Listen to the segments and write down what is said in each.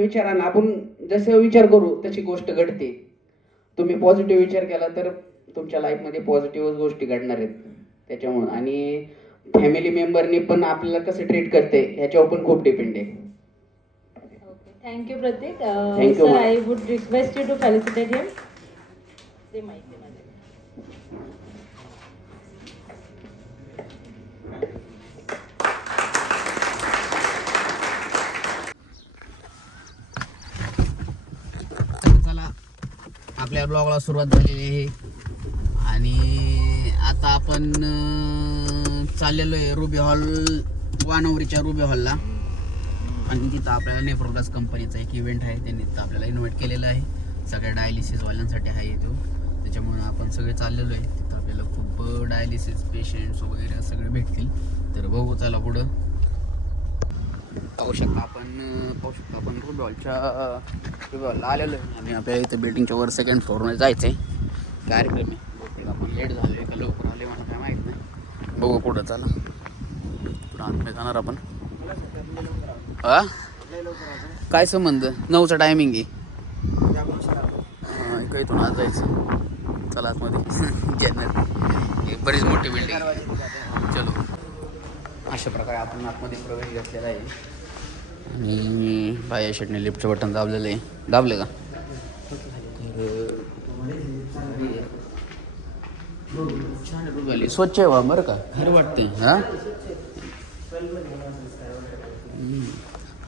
विचारानं आपण जसे विचार करू तशी गोष्ट घडते. तुम्ही पॉझिटिव्ह विचार केला तर तुमच्या लाईफमध्ये पॉझिटिव्ह गोष्टी घडणार आहेत. त्याच्यामुळं आणि फॅमिली मेंबरनी पण आपल्याला कसं ट्रीट करते ह्याच्यावर पण खूप डिपेंड आहे. Thank you, Pratik. Thank you, Sir, ma'am. I would request you to felicitate him. The mic. चला आपल्या ब्लॉगला सुरुवात झालेली आहे आणि आता आपण चाललेलो आहे रुबी हॉल, वानवरीच्या रुबी हॉलला. आणि तिथं आपल्याला नेफ्रोप्लस कंपनीचा एक इव्हेंट आहे, त्यांनी तिथं आपल्याला इन्व्हाइट केलेलं आहे. सगळ्या डायलिसिसवाल्यांसाठी आहे तो, त्याच्यामुळे आपण सगळे चाललेलो आहे. तिथं आपल्याला खूप डायलिसिस पेशंट्स वगैरे सगळे भेटतील. तर बघू चला पुढं. पाहू शकता आपण रुबी हॉलच्या आलेलो आहे आणि आपल्या इथं बिल्डिंगच्या वर सेकंड फ्लोअरवर जायचं आहे. कार्यक्रम आहे. बहुतेक आपण लेट झालो आहे का लवकर आले मला काय माहीत नाही. बघू पुढं चला. पुढं आतमध्ये जाणार आपण. हा काय संबंध, 9चा टायमिंग आहे. इकडे इथून आज जायचं. चला आतमध्ये घेणार एक बरीच मोठी बिल्डिंग. चलो अशा प्रकारे आपण आतमध्ये प्रवेश घेतलेला आहे आणि बाया शेटने लिफ्टचं बटन दाबलेलं आहे. दाबले का? स्वच्छ आहे बरं का, खरं वाटते. हां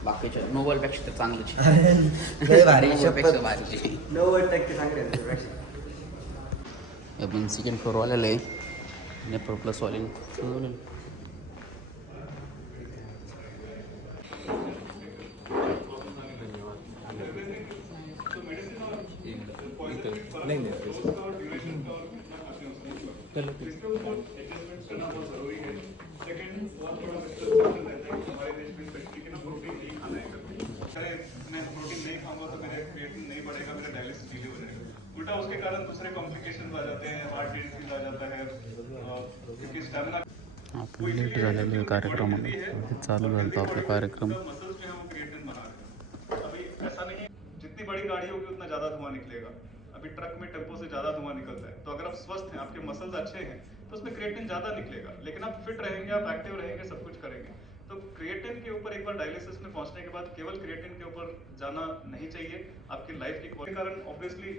बाकीच्या नोबलपेक्षा तर चांगलंच आपण सेकंड फ्लोअरवाल्याला आहे नेप्रो प्लसवाले. उल्टा उसके कारण दूसरे कॉम्प्लिकेशन आ जाते हैं, हार्ट डिजीज आ जाता है, क्योंकि स्टैमिना आपण लेट झालेले कार्यक्रमाला चालू झाला आपला कार्यक्रम. मसल्स में हम क्रिएटिन बना रहे हैं. अभी ऐसा नहीं है जितनी बड़ी गाड़ी होगी उतना ज्यादा धुआं निकलेगा. अभी ट्रक में टेम्पो से ज्यादा धुआं निकलता है. तो अगर आप स्वस्थ हैं, आपके मसल्स अच्छे हैं, तो उसमें क्रिएटिन ज्यादा निकलेगा. लेकिन आप फिट रहेंगे, आप एक्टिव रहेंगे, सब कुछ करेंगे. तो क्रिएटिन के ऊपर एक बार डायलिसिस में पहुंचने के बाद केवल क्रिएटिन के ऊपर जाना नहीं चाहिए. आपकी लाइफ की क्वालिटी कारण ऑब्वियसली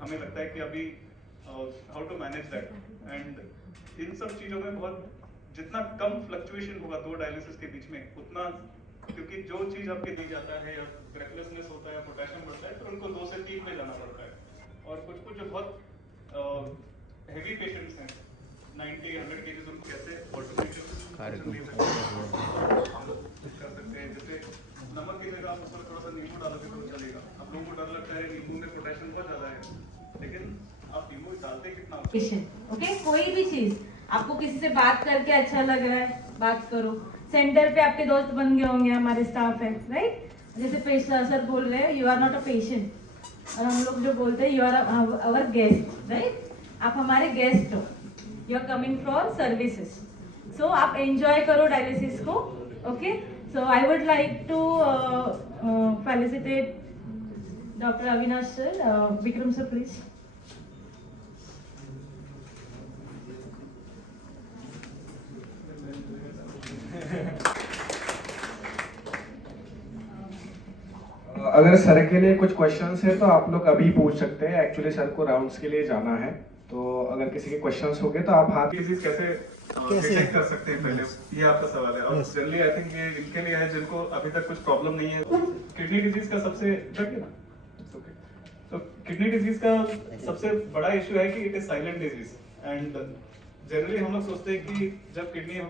हमें लगता है कि अभी how to manage that. And इन सब चीजों में बहुत जितना कम फ्लक्चुएशन होगा दो डायलिसिस के बीच में उतना, क्योंकि जो चीज आपके दी जाता है या ब्रेथलेसनेस होता है, पोटेशियम बढ़ता है, फिर उनको 2 से 3 पे जाना पड़ता है. और कुछ जो बहुत हेवी पेशेंट्स हैं 90-100 केजीज, उनको कैसे ऑटोमेटिक कर सकते हैं. जैसे नमक की जगह आप ऊपर थोड़ा सा नींबू डालोगे तो चलेगा. आप लोगों को डर लगता है नींबू में पोटेशियम बहुत ज्यादा है, लेकिन आप नींबू डालते कितना. ओके, कोई भी चीज आपको किसी से बात करके अच्छा लग रहा है, बात करो. सेंटर पे आपके दोस्त बन गए होंगे, हमारे स्टाफ है, राइट. जैसे पेशेंट सर बोल रहे हैं, you are not a patient, और हम लोग जो बोलते हैं you are our guest, right. आप हमारे गेस्ट हो, you are coming for services. So आप एंजॉय करो डायलिसिस को. Okay, so I would like to felicitate doctor Avinash sir. Vikram sir please. अगर सर के लिए कुछ क्वेश्चंस है तो आप लोग अभी पूछ सकते हैं. एक्चुअली सर को राउंड्स के लिए जाना है, तो अगर किसी के क्वेश्चंस हो गए तो आप हाथ. डिजीज कैसे डिटेक्ट कर सकते हैं पहले, ये आपका सवाल है. और जनरली आई थिंक ये इनके लिए है जिनको अभी तक कुछ प्रॉब्लम नहीं है. किडनी डिजीज का सबसे तो किडनी डिजीज का सबसे बड़ा इशू है कि it is silent disease. And generally हम लोग सोचते हैं कि जब किडनी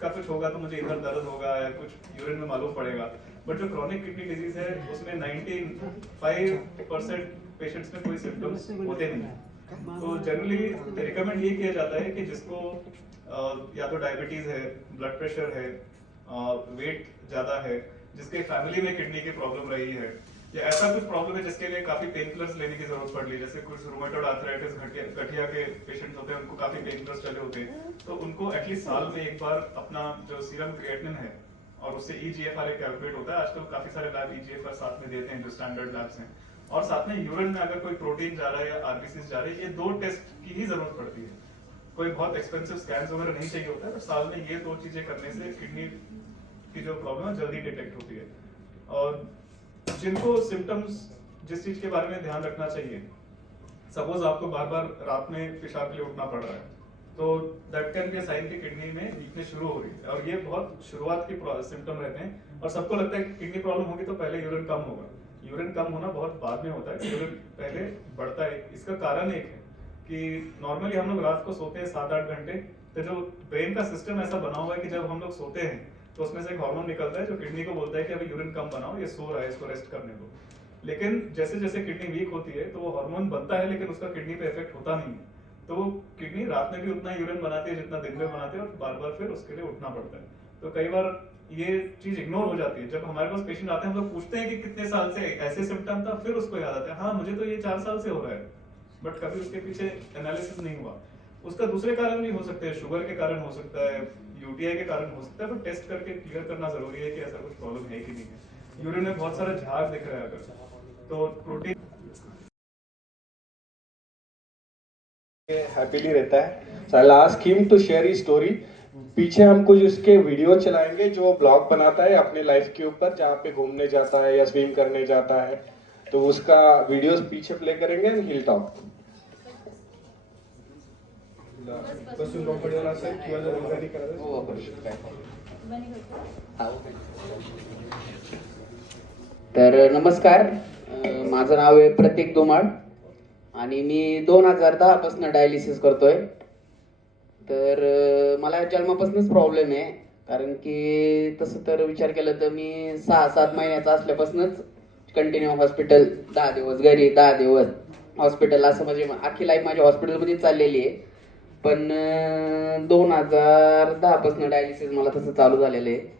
का कुछ होगा तो मुझे इधर दर्द होगा या कुछ यूरिन में मालूम पड़ेगा. बट जो क्रॉनिक किडनी डिजीज है उसमें 95% पेशेंट्स में कोई सिम्टम्स होते नहीं. तो जनरली रिकमेंड ये किया जाता है कि जिसको या तो डायबिटीज है, ब्लड प्रेशर है, वेट ज्यादा है, जिसके फैमिली में किडनी की प्रॉब्लम रही है, या ऐसा कुछ प्रॉब्लम है जिसके लिए काफी पेन किलर्स लेने की जरूरत पड़ रही है, जैसे कुछ रूमेटॉइड आर्थराइटिस, गठिया के पेशेंट्स होते हैं, उनको काफी पेन किलर्स चले होते हैं, तो उनको एटलीस्ट साल में एक बार अपना जो सीरम क्रिएटिनिन है और उससे EGFR कैलकुलेट होता है। आजकल काफी सारे लैब EGFR साथ में देते हैं जो स्टैंडर्ड लैब्स हैं, और साथ में यूरिन में अगर कोई प्रोटीन जा रहा है या RBCs जा रही है, ये 2 टेस्ट की ही जरूरत पड़ती है। कोई बहुत एक्सपेंसिव स्कैन्स वगैरह नहीं चाहिए होता है, तो साल में ये 2 चीजें करने से किडनी की जो प्रॉब्लम है जल्दी डिटेक्ट होती है। और जिनको सिम्टम्स, जिस चीज के बारे में ध्यान रखना चाहिए, सपोज आपको बार बार रात में पेशाब के लिए उठना पड़ रहा है, तो that can be a sign कि किडनी में वीकनेस शुरू हो रही है, और ये बहुत शुरुआत की सिम्टम रहते हैं। और सबको लगता है कि किडनी प्रॉब्लम होगी तो पहले यूरिन कम होगा। यूरिन कम होना बहुत बाद में होता है, यूरिन पहले बढ़ता है। इसका कारण एक है कि नॉर्मली हम लोग रात को सोते हैं 7-8 घंटे, तो जो ब्रेन का सिस्टम ऐसा बना हुआ है कि जब हम लोग सोते हैं तो उसमें से एक हार्मोन निकलता है जो किडनी को बोलता है कि अभी यूरिन कम बनाओ, ये सो रहा है, इसको रेस्ट करने दो। लेकिन जैसे जैसे किडनी वीक होती है तो वो हार्मोन बनता है, लेकिन उसका किडनी पे इफेक्ट होता नहीं है। तो वो किडनी रात में भी उतना यूरिन बनाती है जितना दिन में बनाती है, और बार बार फिर उसके लिए उठना पड़ता है। तो कई बार ये चीज इग्नोर हो जाती है। जब हमारे पास पेशेंट आते हैं, हम लोग पूछते हैं कि कितने साल से ऐसे सिम्टम था, फिर उसको याद आता है हाँ मुझे तो ये 4 साल से हो रहा है, बट कभी उसके पीछे एनालिसिस नहीं हुआ। उसका दूसरे कारण भी हो सकते हैं, शुगर के कारण हो सकता है, UTI के कारण हो सकता है, तो टेस्ट करके क्लियर करना जरूरी है कि ऐसा कुछ प्रॉब्लम है कि नहीं है। यूरिन में बहुत सारा झाग दिख रहा है अगर, तो प्रोटीन हैप्पीली रहता है। So I ask him to share he story. पीछे हम कुछ उसके वीडियो चलाएंगे जो ब्लॉग बनाता है अपने लाइफ के ऊपर, जहाँ पे घूमने जाता है या स्विम करने जाता है, तो उसका वीडियोस पीछे प्ले करेंगे एंड हिल टॉक। बसून कंपनीवाला असेल किंवा जर organic करायचं असेल, हो करू शकताय. हा. तर नमस्कार, माझं नाव आहे प्रतीक धुमाळ आणि मी 2010 पासून डायलिसिस करतोय. तर मला जन्मापासूनच प्रॉब्लेम आहे, कारण की तसं तर विचार केला तर मी 6-7 महिन्याचा असल्यापासूनच कंटिन्यू हॉस्पिटल, 10 दिवस घरी, 10 दिवस हॉस्पिटल, असं म्हणजे अख्खी लाईफ माझ्या हॉस्पिटलमध्ये चाललेली आहे. पण 2010 पासून डायलिसिस मला तसं चालू झालेलं आहे.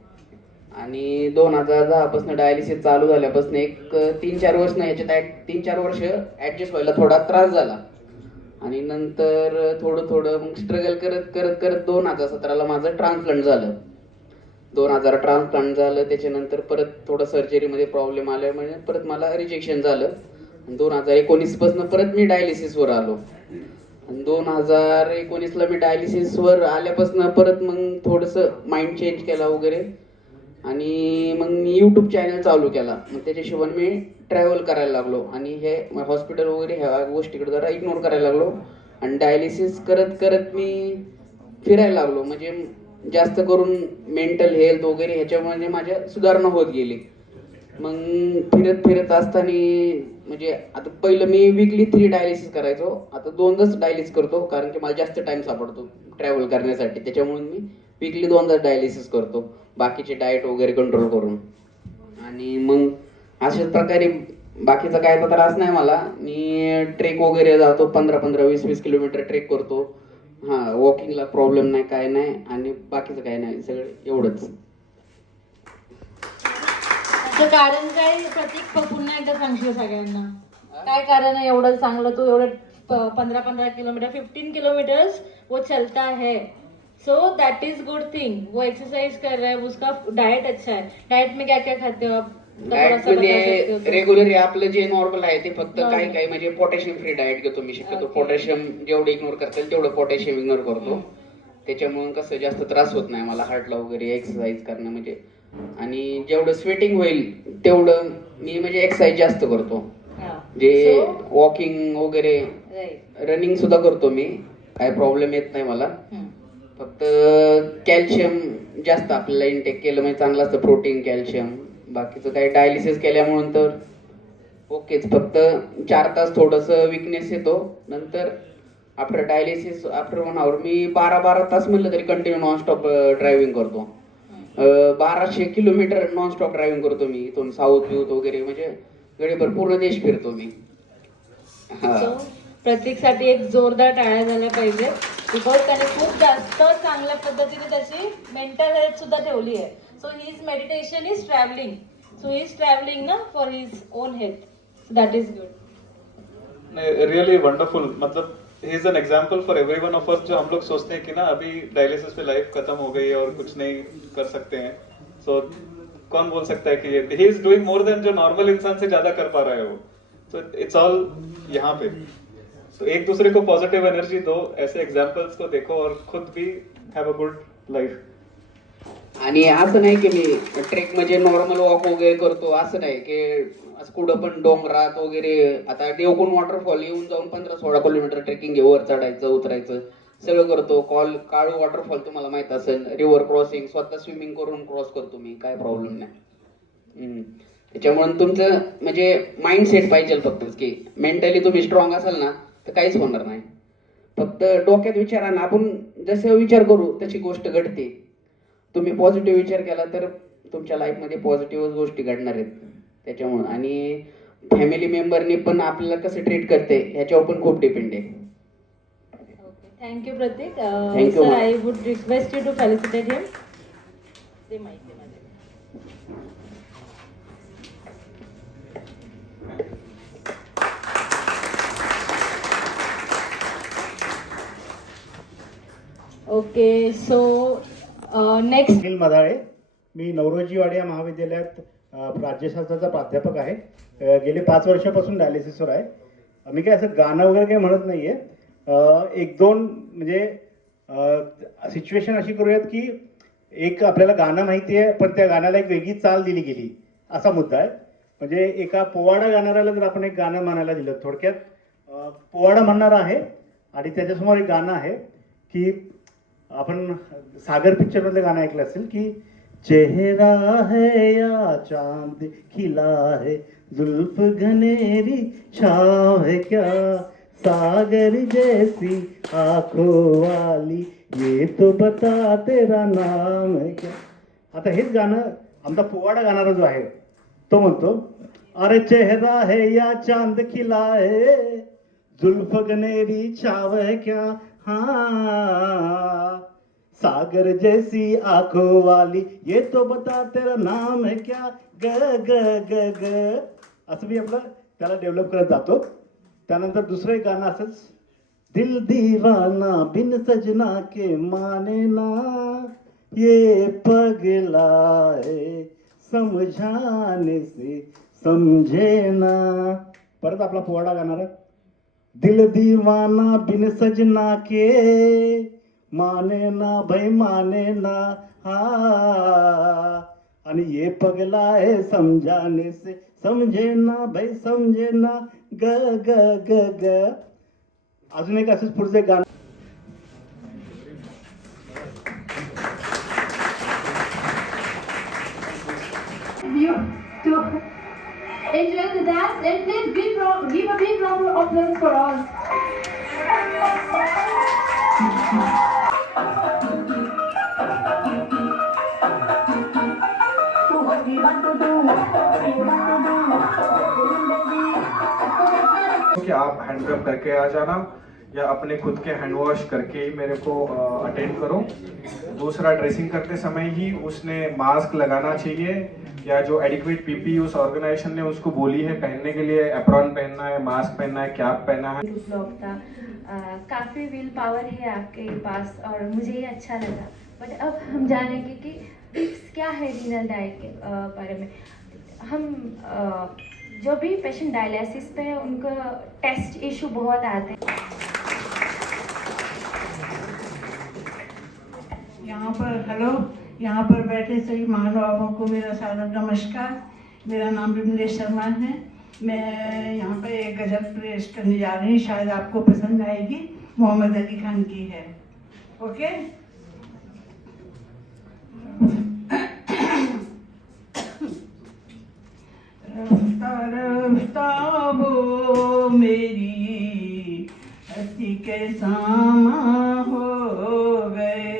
आणि 2010 पासून डायलिसिस चालू झाल्यापासून एक 3-4 वर्ष नाही, याच्यात 3-4 वर्ष ऍडजस्ट व्हायला थोडा त्रास झाला. आणि नंतर थोडं मग स्ट्रगल करत 2017ला माझं ट्रान्सप्लांट झालं. 2000 ट्रान्सप्लांट झालं. त्याच्यानंतर परत थोडं सर्जरीमध्ये प्रॉब्लेम आल्यामुळे परत मला रिजेक्शन झालं. 2019 पासून परत मी डायलिसिसवर आलो. 2019ला मी डायलिसिसवर आल्यापासून परत मग थोडंसं माइंड चेंज केला वगैरे, आणि मग मी यूट्यूब चॅनल चालू केला. मग त्याच्याशिवाय मी ट्रॅव्हल करायला लागलो आणि हे हॉस्पिटल वगैरे ह्या गोष्टीकडे जरा इग्नोर करायला लागलो. आणि डायलिसिस करत मी फिरायला लागलो. म्हणजे जास्त करून मेंटल हेल्थ वगैरे ह्याच्यामध्ये माझ्या सुधारणा होत गेली. मग फिरत असताना म्हणजे आता पहिलं मी वीकली 3 डायलिसिस करायचो, आता 2च डायलिसिस करतो, कारण की मला जास्त टाइम सापडतो ट्रॅव्हल करण्यासाठी. त्याच्यामुळे मी वीकली 2च डायलिसिस करतो, बाकीचे डाएट वगैरे कंट्रोल करून. आणि मग अशाच प्रकारे बाकीचा काय तर त्रास नाही मला. मी ट्रेक वगैरे जातो, 15-15, 20-20 किलोमीटर ट्रेक करतो. हां, वॉकिंगला प्रॉब्लेम नाही, काय नाही, आणि बाकीचं काय नाही, सगळं एवढंच. त्याचं कारण काय प्रतीक, पुन्हा एकदा सांगशील सगळ्यांना काय कारण है एवढं चांगलं, तू एवढं 15-15 किलोमीटर, 15 किलोमीटर्स वो चलता है, so that is good thing. वो एक्सरसाइज कर रहा है, उसका डाइट अच्छा है. डाइट में क्या क्या खाते हो आप? डाएट मध्ये रेग्युलर आपलं जे नॉर्मल आहे ते फक्त काही म्हणजे पोटॅशियम फ्री डाएट घेतो मी शक्यतो. पोटॅशियम जेवढं इग्नोर करता येईल तेवढं पोटॅशियम इग्नोर करतो. त्याच्यामुळे कसं जास्त त्रास होत नाही मला हार्टला वगैरे एक्सरसाइज करणं म्हणजे. आणि जेवढं स्वेटिंग होईल तेवढं मी म्हणजे एक्सरसाइज जास्त करतो. जे वॉकिंग वगैरे, रनिंग सुद्धा करतो मी, काय प्रॉब्लेम येत नाही मला. फक्त कॅल्शियम जास्त आपल्याला इंटेक केलं म्हणजे चांगलं असतं, प्रोटीन, कॅल्शियम. बाकीचं काही डायलिसिस केल्यामुळे तर ओकेच. फक्त 4 तास थोडंसं विकनेस येतो. नंतर आफ्टर डायलिसिस आफ्टर 1 आवर मी 12 तास म्हणलं तरी कंटिन्यू नॉनस्टॉप ड्रायव्हिंग करतो. 1200 किलोमीटर नॉनस्टॉप ड्रायव्हिंग करतो मी. इथून साऊथ यूथ वगैरे म्हणजे गडीभर पूर्ण देश फिरतो मी. So, प्रतीकसाठी एक जोरदार टाळ्या झाल्या पाहिजे, बिकॉज त्याने खूप जास्त चांगल्या पद्धतीने त्याची मेंटल हेल्थ सुद्धा ठेवली आहे. So his meditation is travelling, so he is travelling ना for his own health, so that is good. Really wonderful. मतलब he is an example for every one of us, जो हम लोग सोचते हैं कि ना अभी डायलिसिस पे लाइफ खत्म हो गई है और कुछ नहीं कर सकते हैं. सो कौन बोल सकता है कि he is doing more than जो नॉर्मल इंसान से ज्यादा कर पा रहा है वो. सो इट्स ऑल यहाँ पे. तो एक दूसरे को पॉजिटिव एनर्जी दो, ऐसे एग्जाम्पल्स को देखो और खुद भी हैव अ गुड लाइफ. आणि असं नाही की मी ट्रेक म्हणजे नॉर्मल वॉक वगैरे करतो, असं नाही की असं कुठं पण डोंगरात वगैरे. आता देवकुंड वॉटरफॉल येऊन जाऊन 15-16 किलोमीटर ट्रेकिंग वर चढायचं उतरायचं सगळं करतो. काळू वॉटरफॉल तुम्हाला माहित असेल, रिव्हर क्रॉसिंग स्वतः स्विमिंग करून क्रॉस करतो मी, काय प्रॉब्लेम नाही. त्याच्यामुळे तुमचं म्हणजे माइंडसेट पाहिजे फक्त, की मेंटली तुम्ही स्ट्रॉंग असाल ना तर काहीच होणार नाही. फक्त डोक्यात विचारा ना, आपण जसं विचार करू तशी गोष्ट घडते. तुम्ही पॉझिटिव्ह विचार केला तर तुमच्या लाईफमध्ये पॉझिटिव्ह गोष्टी घडणार आहेत. त्याच्यामुळं आणि फॅमिली मेंबरनी पण आपल्याला कसं ट्रीट करते ह्याच्यावर पण खूप डिपेंड आहे. Thank you Pratik. Thank you, sir ma'am. I would request you to felicitate him. ते माहिती आहे माझ्याकडे. Okay so next Anil Madhale. मी नवरोजीवाडी या महाविद्यालयात राज्यशास्त्राचा प्राध्यापक आहे. गेले 5 वर्षापासून डायलिसिसवर आहे. मी काय असं गाणं वगैरे काही म्हणत नाही आहे. एक दोन म्हणजे सिच्युएशन अशी करूयात की एक आपल्याला गाणं माहिती आहे पण त्या गाण्याला एक वेगळी चाल दिली गेली असा मुद्दा आहे. म्हणजे एका पोवाडा गाणाऱ्याला जर आपण एक गाणं म्हणायला दिलं, थोडक्यात पोवाडा म्हणणारा आहे आणि त्याच्यासमोर एक गाणं आहे की आपण सागर पिक्चरमधलं गाणं ऐकलं असेल की चेहरा है या चांद खिला है, जुल्फ घनेरी छाव है क्या, सागर जैसी आंखों वाली, ये तो बता तेरा नाम है क्या. आता हेच गाणं आमचा पोवाडा गाणारा जो आहे तो म्हणतो, अरे चेहरा है या चांद खिला है, जुल्फ घनेरी छाव है क्या, हाँ सागर जैसी आंखों वाली, ये तो बता तेरा नाम है क्या, ग ग ग ग. असं मी आपलं त्याला डेव्हलप करत जातो. त्यानंतर दुसरं एक गाणं असंच, दिल दीवाना बिन सजना के माने ना, ये पगला है समझाने से समझे ना. परत आपला पोवाडा गाणारा, दिल दीवाना बिन सजना के माने ना भाई माने ना, हा आणि ये पगला है समझाने से समझे ना भाई समझे ना, ग ग ग ग. अजून एक असंच पुढचं एक गाणं, you to enjoy the dance and please give a big round of applause for us. कि आप हैंड रब करके आ जाना या अपने खुद के हैंड वॉश करके ही मेरे को अटेंड करो. दूसरा, ड्रेसिंग करते समय ही उसने मास्क लगाना चाहिए या जो एडिक्वेट पीपी उस ऑर्गेनाइजेशन ने उसको बोली है पहनने के लिए, एप्रॉन पहनना है, मास्क पहनना है, कैप पहनना है. ब्लॉग था. काफ़ी विल पावर है आपके पास और मुझे ये अच्छा लगा. बट अब हम जानेंगे कि टिप्स क्या है रीनल डाइट के बारे में. हम जो भी पेशेंट डायलिसिस पे है उनका टेस्ट इशू बहुत आते हैं. यहाँ पर हेलो, यहाँ पर बैठे सभी महानुभावों को मेरा सादर नमस्कार. मेरा नाम विमलेश शर्मा है. मैं यहाँ पर एक गज़ल पेश करने जा रही हूँ, शायद आपको पसंद आएगी. मोहम्मद अली खान की है. ओके. रफ्ता रफ्ता वो मेरी हस्ती के सामा हो गए.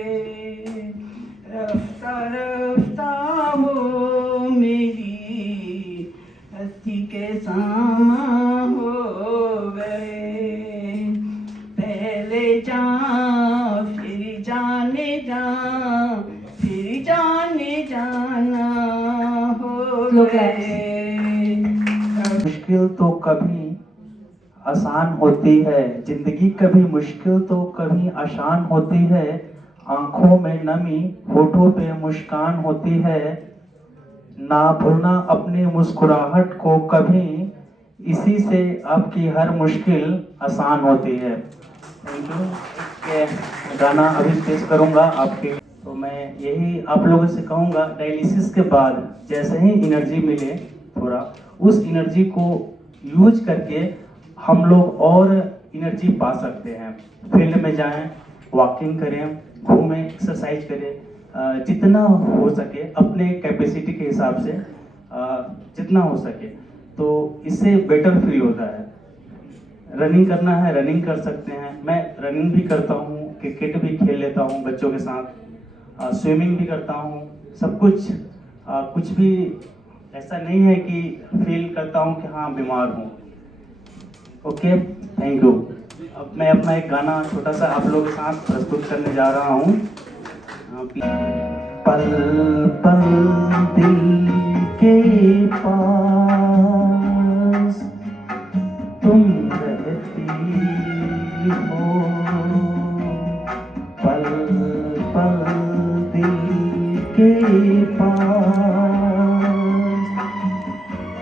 रफ्ता रफ्ता वो मेरी हस्ती के सामा हो गए. पहले जान फिर जाने जान फिर जाने जाना हो गए. मुश्किल तो कभी आसान होती है, जिंदगी कभी मुश्किल तो कभी आसान होती है. आंखों में नमी, होठों पे मुस्कान होती है. ना भूलना अपनी मुस्कुराहट को कभी, इसी से आपकी हर मुश्किल आसान होती है। Thank you. ये गाना अभी पेश करूंगा आपके। तो मैं यही आप लोगों से कहूँगा, डायलिसिस के बाद जैसे ही एनर्जी मिले थोड़ा, उस एनर्जी को यूज करके हम लोग और एनर्जी पा सकते हैं। फील्ड में जाएं, वॉकिंग करें, घूमें, एक्सरसाइज करें, जितना हो सके अपने कैपेसिटी के हिसाब से, जितना हो सके, तो इससे बेटर फील होता है। रनिंग करना है, रनिंग कर सकते हैं। मैं रनिंग भी करता हूँ, क्रिकेट भी खेल लेता हूँ बच्चों के साथ, स्विमिंग भी करता हूँ, सब कुछ। कुछ भी ऐसा नहीं है कि फील करता हूँ कि हाँ बीमार हूँ। Okay, thank you. अब मैं अपना एक गाना छोटा सा आप लोगों के साथ प्रस्तुत करने जा रहा हूँ। पल पल दिल के पास तुम रहती हो, पल पल दिल के पास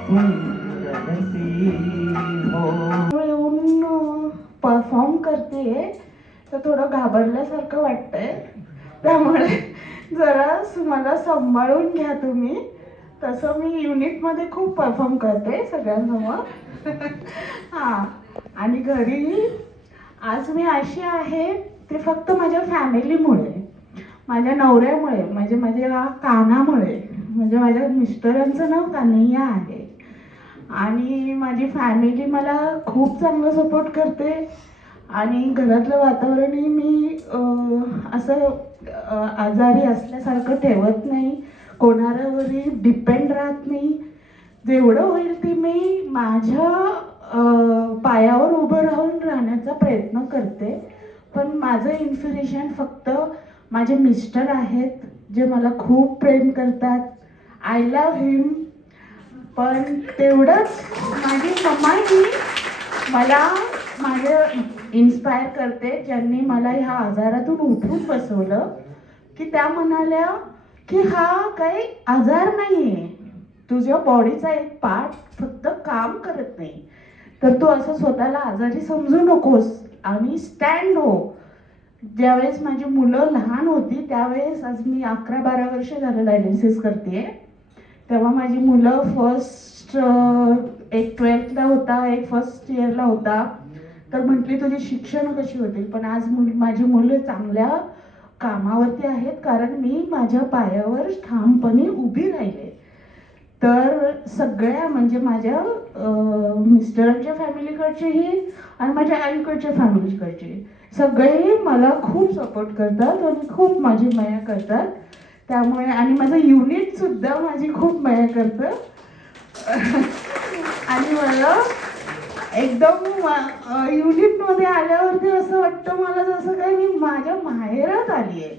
तुम रहती हो। येऊन परफॉर्म करते तर थोडं घाबरल्यासारखं वाटतंय, त्यामुळे जरा मला सांभाळून घ्या तुम्ही. तसं मी युनिटमध्ये खूप परफॉर्म करते सगळ्यांसमोर. हां, आणि घरी आज मी अशी आहे ते फक्त माझ्या फॅमिलीमुळे, माझ्या नवऱ्यामुळे, म्हणजे माझ्या कानामुळे. म्हणजे माझ्या मिस्टरांचं नाव कान्हैया आहे आणि माझी फॅमिली मला खूप चांगलं सपोर्ट करते. आणि घरातलं वातावरणही मी असं आजारी असल्यासारखं ठेवत नाही, कोणावरही डिपेंड राहत नाही. जेवढं होईल ते मी माझ्या पायावर उभं राहून राहण्याचा प्रयत्न करते. पण माझं इन्स्पिरेशन फक्त माझे मिस्टर आहेत, जे मला खूप प्रेम करतात. आय लव्ह हिम. पण तेवढंच माझी मम्माही मला इन्स्पायर करते, ज्यांनी मला ह्या आजारातून उठून बसवलं. की त्या म्हणाल्या की हा काही आजार नाही आहे, तुझ्या बॉडीचा एक पार्ट फक्त काम करत नाही, तर तू असं स्वतःला आजारी समजू नकोस आणि स्टँड हो. ज्यावेळेस माझी मुलं लहान होती त्यावेळेस, आज मी 11-12 वर्ष झालं डायलिसिस करते, तेव्हा माझी मुलं एक 12thला होता, एक फर्स्ट इयरला होता. तर म्हटली तुझी शिक्षण कशी होतील. पण आज माझी मुलं चांगल्या कामावरती आहेत, कारण मी माझ्या पायावर ठामपणे उभी राहिले. तर सगळ्या म्हणजे माझ्या मिस्टरांच्या फॅमिलीकडचेही आणि माझ्या आईकडच्या फॅमिलीकडचे सगळे मला खूप सपोर्ट करतात आणि खूप माझी माया करतात. त्यामुळे आणि माझं युनिटसुद्धा माझी खूप माया करतं. आणि मला एकदम युनिटमध्ये आल्यावरती असं वाटतं मला जसं काही मी माझ्या माहेरात आली आहे.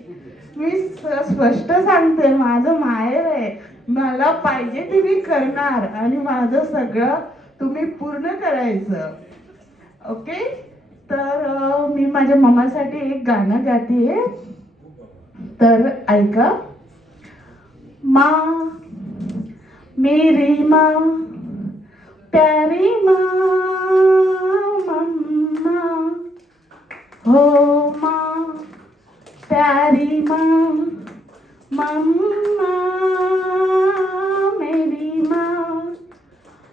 मी स्पष्ट सांगते, माझं माहेर आहे. मला पाहिजे ते मी करणार आणि माझं सगळं तुम्ही पूर्ण करायचं. ओके, तर मी माझ्या मम्मासाठी एक गाणं गाते, तर ऐका. माँ, मेरी माँ, प्यारी माँ, मम्मा हो, माँ प्यारी माँ, मम्मा मेरी माँ.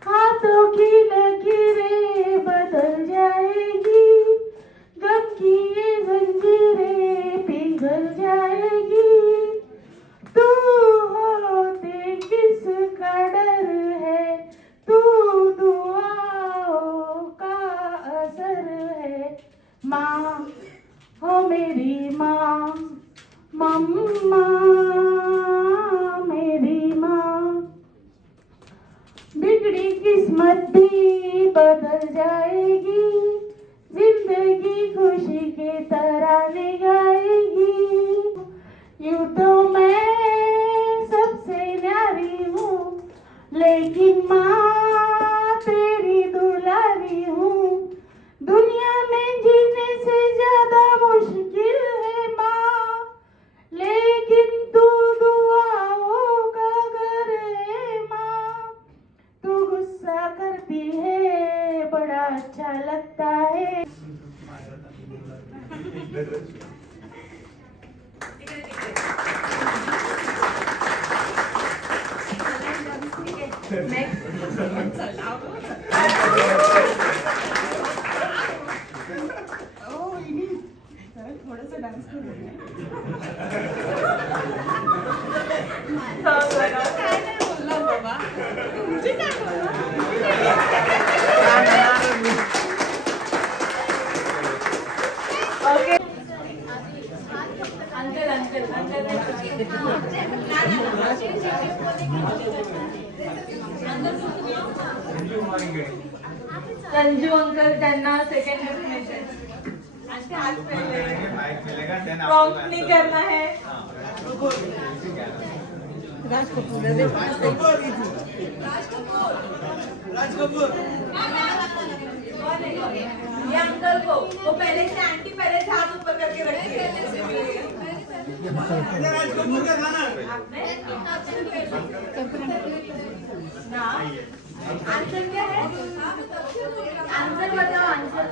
हाथों की लकीरें बदल जाएगी, गम की ये जंजीरें पिघल जाएगी. तू होते किसका डर है, तू दुआओं का असर है. माँ हो मेरी माँ, मम्मा मेरी माँ. बिगड़ी किस्मत भी बदल जाएगी, जिंदगी खुशी के तराने गाएगी. यूं तो मैं सबसे न्यारी हूँ, लेकिन माँ तेरी दुलारी हूँ. दुनिया में जीने से ज्यादा मुश्किल है माँ, लेकिन तू दुआओं का घर है अच्छा लगता है। संजू अंकल त्यांना सेकंड डेफिनेशन हाथ पहले प्रॉम्प्ट नहीं करना है। ये अंकल को वो पहले से आंटी पहले से हाथ ऊपर करके रखिए। आंसर क्या है? आंसर बताओ। आंसर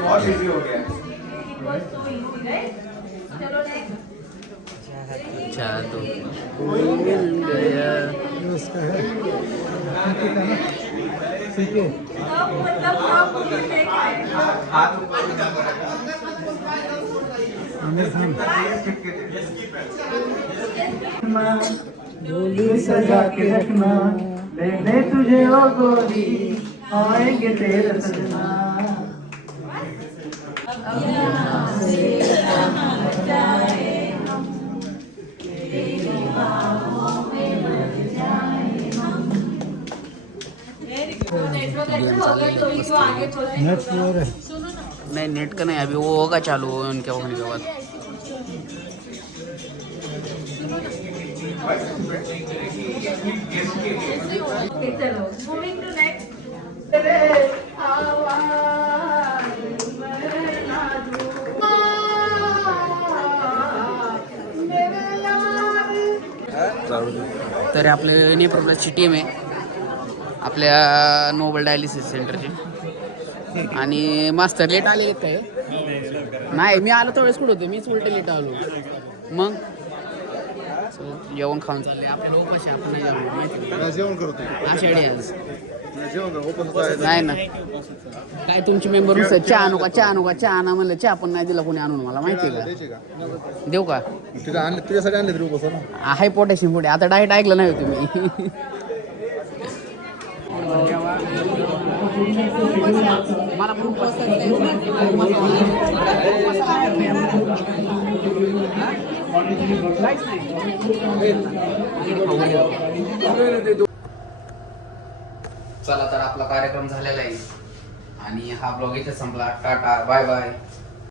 बहुत इजी हो गया। It was so easy, right? चलो next. जादू मिल गया। अब मतलब आप मुझे देख रहे हैं। डोली सजा के रखना, लेने तुझे ओ गोरी, आएंगे तेरे सजना। नहीं नेट का नहीं, अभी वो होगा चालू उनके होने के बाद। चलो मूविंग टू नेक्स्ट। तर आपले नेप्रप्लसची टीम आहे आपल्या नोबल डायलिसिस सेंटरची, आणि मास्तर लेट आले काय? नाही मी आलो त्यावेळेस कुठं होते, मीच उलटे लेट आलो. मग जेवण खाऊन चालले आपल्याला उपाशी, आपण नाही जेवण माहिती जेवण करतो आषाढी आज जेवण नाही ना. काय तुमची मेंबर नुसतं चहा आणू का, चहा आणू का, चहा आणा म्हणलं, चहा पण नाही दिला कोणी आणून, मला माहिती आहे का? देऊ का? तुझ्यासाठी आणले तरी उपवास ना. आहे पोटॅशियम पुढे, आता डायट ऐकलं नाही हो तुम्ही. मला चला तर आपला कार्यक्रम झालेला आहे आणि हा ब्लॉग इथे संपला. Tata bye bye.